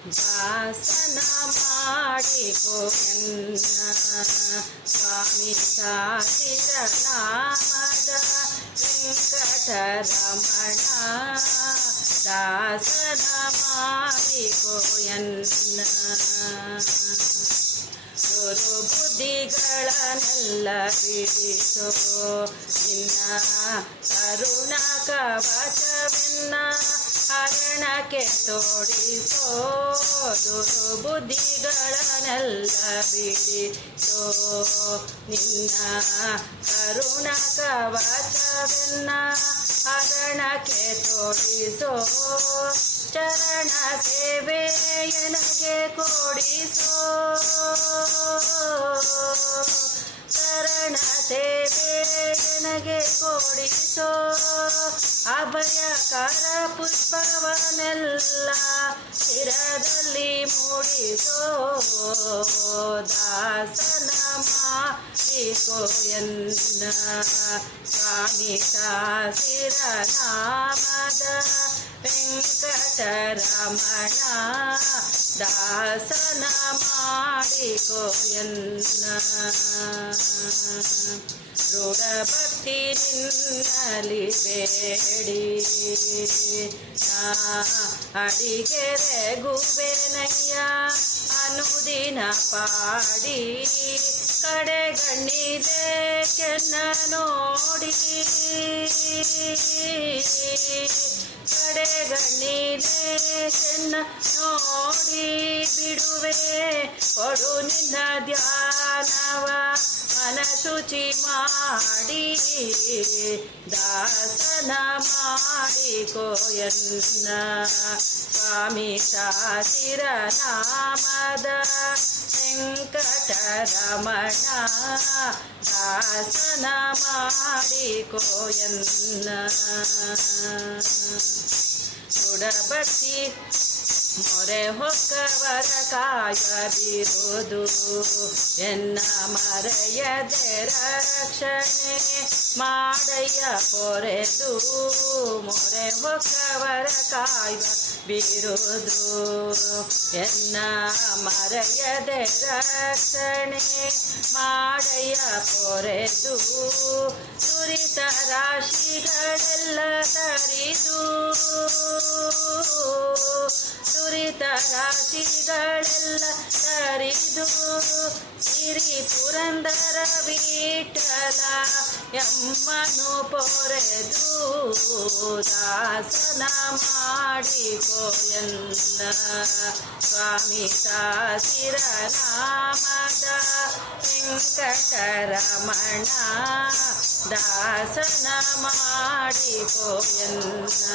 ದಾಸನ ಮಾಡಿಕೋ ಎನ್ನ ಸ್ವಾಮಿ ಸಾಚಿರ ನಾಮದ ವೆಂಕಟರಮಣ ದಾಸನ ಮಾಡಿಕೋ ಎನ್ನ ದುರ್ಬುದ್ಧಿಗಳನ್ನೆಲ್ಲ ಬಿಡಿಸೋ ನಿನ್ನ ಕರುಣ ಕವಚವೆನ್ನ ಹರಣಕ್ಕೆ ತೋಡಿಸೋ ದುರ್ಬುದ್ಧಿಗಳನ್ನೆಲ್ಲ ಬಿಡಿಸೋ ನಿನ್ನ ಕರುಣ ಕವಚವೆನ್ನ ಹರಣಕ್ಕೆ ತೋಡಿಸೋ ಚರಣ ಸೇವೆ ಎನಗೆ ಕೊಡಿಸೋ ಚರಣ ಸೇವೆ ಎನಗೆ ಕೊಡಿಸೋ ಅಭಯಕರ ಪುಷ್ಪವನೆಲ್ಲ ಶಿರದಲ್ಲಿ ಮೂಡಿಸೋ ದಾಸನ ಮಾಡಿಕೋ ಎನ್ನ ಸ್ವಾಮಿ ಸಾಚಿರ ನಾಮದ ವೆಂಕಟರಮಣ ದಾಸನ ಮಾಡಿಕೋ ಎನ್ನ ದೃಢ ಭಕ್ತಿ ನಿನ್ನಲಿ ಬೇಡಿ ನಾ ಅಡಿಗೆರೆಗುವೆನಯ್ಯ ಅನುದಿನ ಪಾಡಿ ಕಡೆಗಣ್ಣಿದೆ ಕೆನ್ನ ನೋಡಿ ಕಡೆಗಣ್ಣಿದೆ ಕೆನ್ನ ನೋಡಿ ಬಿಡುವೆ ಕೊಡು ನಿನ್ನ ಧ್ಯಾನವ ಮನಶುಚಿ ಮಾಡಿ ದಾಸನ ಮಾಡಿಕೋ ಎನ್ನ ಸ್ವಾಮಿ ಸಾಚಿರ ನಾಮದ ವೆಂಕಟರಮಣ ದಾಸನ ಮಾಡಿಕೋ ಎನ್ನ ದೃಢಭಕ್ತಿ ಮೊರೆ ಹೊಕ್ಕವರ ಕಾಯದಿರುವುದು ಎನ್ನ ಮರೆಯದೆ ರಕ್ಷಣೆ ಮಾಡಯ್ಯ ಪೊರೆದು ಮೊರೆ ಹೊಕ್ಕವರ ಕಾಯುವ ಬಿರುದು ಎನ್ನ ಮರೆಯದೆ ರಕ್ಷಣೆ ಮಾಡಯ್ಯ ಪೊರೆದು ದುರಿತ ರಾಶಿಗಳೆಲ್ಲ ತರಿದು ದುರಿತ ರಾಶಿಗಳೆಲ್ಲ ತರಿದು ಸಿರಿ ಪುರಂದರ ವಿಠಲ ಎಮ್ಮನು ಪೊರೆದು ದಾಸನ ಮಾಡಿಕೋ ಎನ್ನ ಸ್ವಾಮಿ ಸಾಚಿರ ನಾಮದ ವೆಂಕಟರಮಣ ದಾಸನ ಮಾಡಿಕೋ ಎನ್ನ